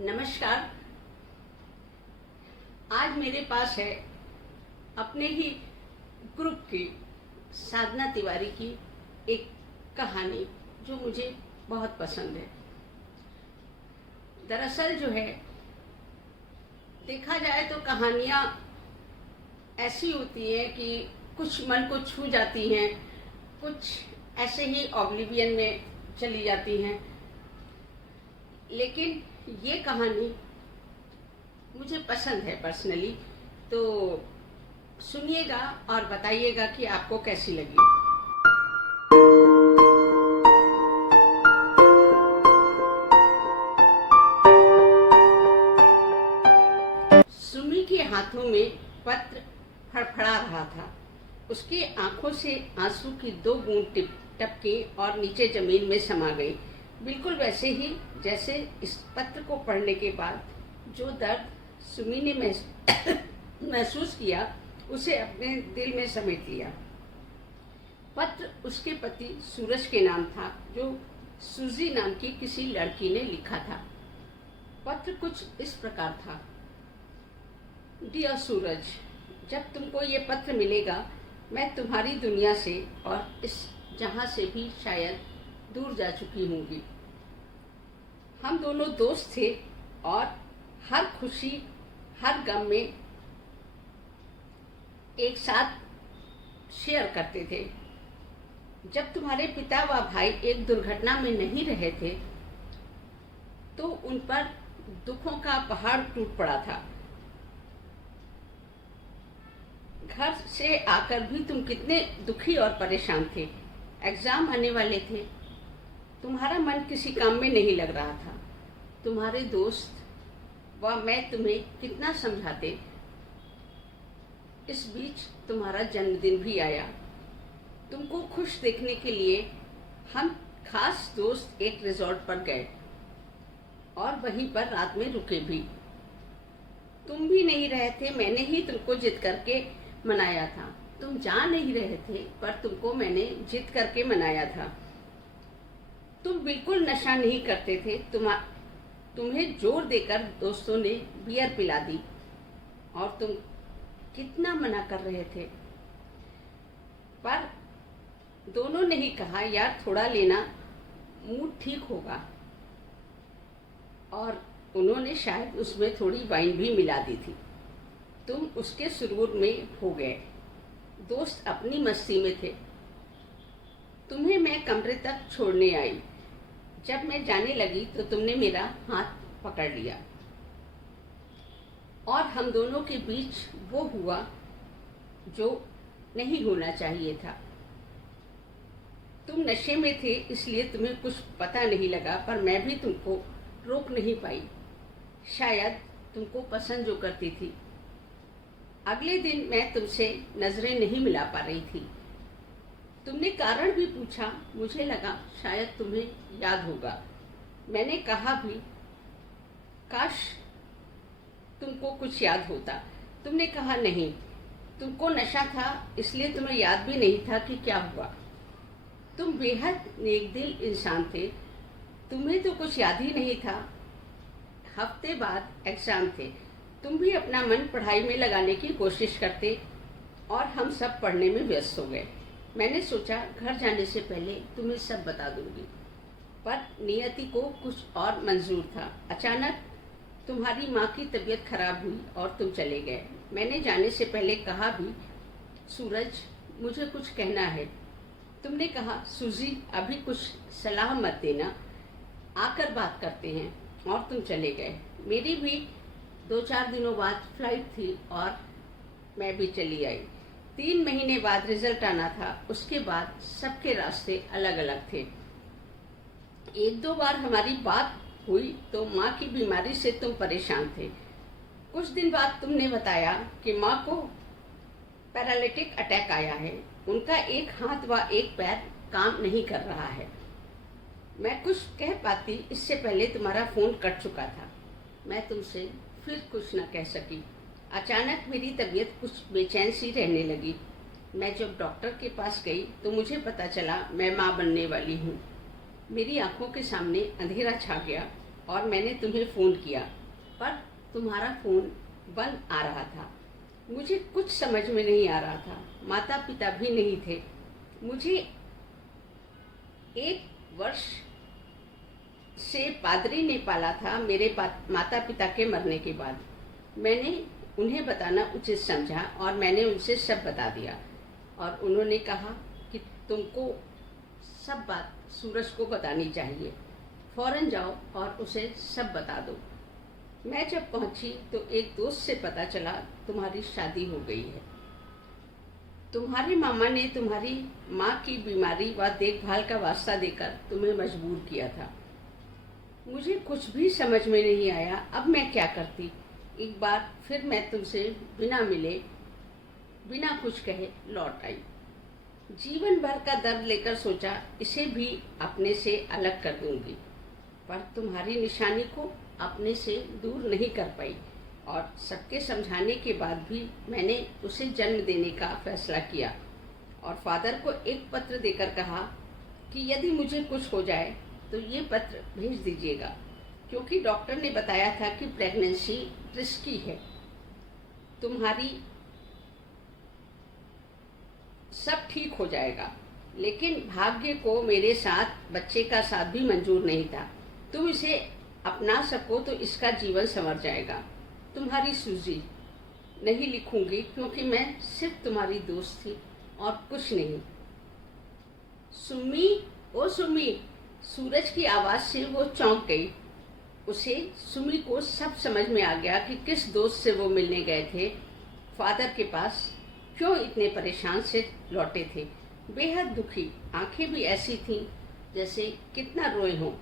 नमस्कार। आज मेरे पास है अपने ही ग्रुप की साधना तिवारी की एक कहानी जो मुझे बहुत पसंद है। दरअसल जो है, देखा जाए तो कहानियाँ ऐसी होती हैं कि कुछ मन को छू जाती हैं, कुछ ऐसे ही ऑब्लिवियन में चली जाती हैं, लेकिन ये कहानी मुझे पसंद है पर्सनली। तो सुनिएगा और बताइएगा कि आपको कैसी लगी। सुमी के हाथों में पत्र फड़फड़ा रहा था। उसकी आंखों से आंसू की 2 बूंद टपके और नीचे जमीन में समा गई, बिल्कुल वैसे ही जैसे इस पत्र को पढ़ने के बाद जो दर्द सुमी ने महसूस किया उसे अपने दिल में समेट लिया। पत्र उसके पति सूरज के नाम था, जो सूजी नाम की किसी लड़की ने लिखा था। पत्र कुछ इस प्रकार था। डियर सूरज, जब तुमको ये पत्र मिलेगा, मैं तुम्हारी दुनिया से और इस जहां से भी शायद दूर जा चुकी होंगी। हम दोनों दोस्त थे और हर खुशी हर गम में एक साथ शेयर करते थे। जब तुम्हारे पिता व भाई एक दुर्घटना में नहीं रहे थे तो उन पर दुखों का पहाड़ टूट पड़ा था। घर से आकर भी तुम कितने दुखी और परेशान थे। एग्जाम आने वाले थे, तुम्हारा मन किसी काम में नहीं लग रहा था। तुम्हारे दोस्त व मैं तुम्हें कितना समझाते। इस बीच तुम्हारा जन्मदिन भी आया। तुमको खुश देखने के लिए हम खास दोस्त एक रिजॉर्ट पर गए और वहीं पर रात में रुके भी। तुम भी नहीं रहे थे, मैंने ही तुमको जिद करके मनाया था। तुम जा नहीं रहे थे पर तुमको मैंने जिद करके मनाया था। तुम बिल्कुल नशा नहीं करते थे। तुम्हें जोर देकर दोस्तों ने बियर पिला दी और तुम कितना मना कर रहे थे, पर दोनों ने ही कहा यार थोड़ा लेना, मूड ठीक होगा। और उन्होंने शायद उसमें थोड़ी वाइन भी मिला दी थी। तुम उसके सुरूर में हो गए। दोस्त अपनी मस्ती में थे। तुम्हें मैं कमरे तक छोड़ने आई। जब मैं जाने लगी तो तुमने मेरा हाथ पकड़ लिया और हम दोनों के बीच वो हुआ जो नहीं होना चाहिए था। तुम नशे में थे इसलिए तुम्हें कुछ पता नहीं लगा, पर मैं भी तुमको रोक नहीं पाई। शायद तुमको पसंद जो करती थी। अगले दिन मैं तुमसे नजरें नहीं मिला पा रही थी। तुमने कारण भी पूछा, मुझे लगा शायद तुम्हें याद होगा। मैंने कहा भी काश तुमको कुछ याद होता। तुमने कहा नहीं, तुमको नशा था इसलिए तुम्हें याद भी नहीं था कि क्या हुआ। तुम बेहद नेकदिल इंसान थे, तुम्हें तो कुछ याद ही नहीं था। हफ्ते बाद एग्जाम थे। तुम भी अपना मन पढ़ाई में लगाने की कोशिश करते और हम सब पढ़ने में व्यस्त हो गए। मैंने सोचा घर जाने से पहले तुम्हें सब बता दूंगी, पर नियति को कुछ और मंजूर था। अचानक तुम्हारी माँ की तबीयत खराब हुई और तुम चले गए। मैंने जाने से पहले कहा भी, सूरज मुझे कुछ कहना है। तुमने कहा सूजी अभी कुछ सलाह मत देना, आकर बात करते हैं, और तुम चले गए। मेरी भी 2-4 दिनों बाद फ्लाइट थी और मैं भी चली आई। 3 महीने बाद रिजल्ट आना था। उसके बाद सबके रास्ते अलग अलग थे। 1-2 बार हमारी बात हुई तो माँ की बीमारी से तुम परेशान थे। कुछ दिन बाद तुमने बताया कि माँ को पैरालिटिक अटैक आया है। उनका एक हाथ व एक पैर काम नहीं कर रहा है। मैं कुछ कह पाती इससे पहले तुम्हारा फोन कट चुका था। मैं तुमसे फिर कुछ न कह सकी। अचानक मेरी तबीयत कुछ बेचैन सी रहने लगी। मैं जब डॉक्टर के पास गई तो मुझे पता चला मैं माँ बनने वाली हूँ। मेरी आंखों के सामने अंधेरा छा गया। और मैंने तुम्हें फ़ोन किया, पर तुम्हारा फ़ोन बंद आ रहा था। मुझे कुछ समझ में नहीं आ रहा था। माता पिता भी नहीं थे। मुझे 1 वर्ष से पादरी ने पाला था मेरे माता पिता के मरने के बाद। मैंने उन्हें बताना उचित समझा और मैंने उनसे सब बता दिया, और उन्होंने कहा कि तुमको सब बात सूरज को बतानी चाहिए। फौरन जाओ और उसे सब बता दो। मैं जब पहुंची तो एक दोस्त से पता चला तुम्हारी शादी हो गई है। तुम्हारे मामा ने तुम्हारी माँ की बीमारी व देखभाल का वास्ता देकर तुम्हें मजबूर किया था। मुझे कुछ भी समझ में नहीं आया। अब मैं क्या करती। एक बार फिर मैं तुमसे बिना मिले, बिना कुछ कहे लौट आई। जीवन भर का दर्द लेकर सोचा इसे भी अपने से अलग कर दूंगी, पर तुम्हारी निशानी को अपने से दूर नहीं कर पाई, और सबके समझाने के बाद भी मैंने उसे जन्म देने का फैसला किया और फादर को एक पत्र देकर कहा कि यदि मुझे कुछ हो जाए तो ये पत्र भेज दीजिएगा, क्योंकि डॉक्टर ने बताया था कि प्रेगनेंसी रिस्की है। तुम्हारी सब ठीक हो जाएगा। लेकिन भाग्य को मेरे साथ बच्चे का साथ भी मंजूर नहीं था। तुम इसे अपना सको तो इसका जीवन संवर जाएगा। तुम्हारी सूजी। नहीं लिखूंगी क्योंकि मैं सिर्फ तुम्हारी दोस्त थी और कुछ नहीं। सुम्मी, ओ सुम्मी। सूरज की आवाज़ से वो चौंक गई। उसे, सुम्मी को सब समझ में आ गया कि किस दोस्त से वो मिलने गए थे फादर के पास, क्यों इतने परेशान से लौटे थे। बेहद दुखी, आंखें भी ऐसी थीं जैसे कितना रोए हों।